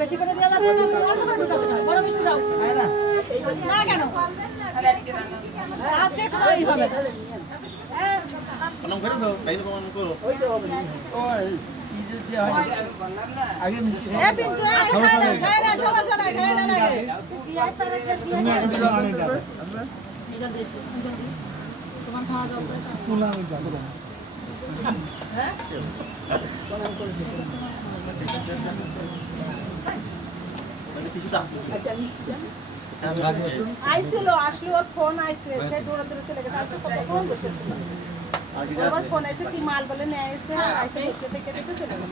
বেশি করে দেওয়া যাচ্ছে বড় মিষ্টি দাও না কেন আজকে কোথায় হবে প্রণাম করেছো তাই না প্রণাম করো ওই তো হবে আগে খায় না সমস্যা নাই খায় না তুমি একটু দাও আমি দাও এটা দেশ তোমার খাওয়া দাও কোনা আমি দাও হ্যাঁ প্রণাম করে আইছিল আসলো ফোন আইছে সে দৌড়ে দৌড়ে চলে গেছে আজকে কত ফোন বসেছিল আবার ফোন আইছে কি মাল বলে নিয়ে আইছে আইছে দেখতে দেখতে চলে গেছে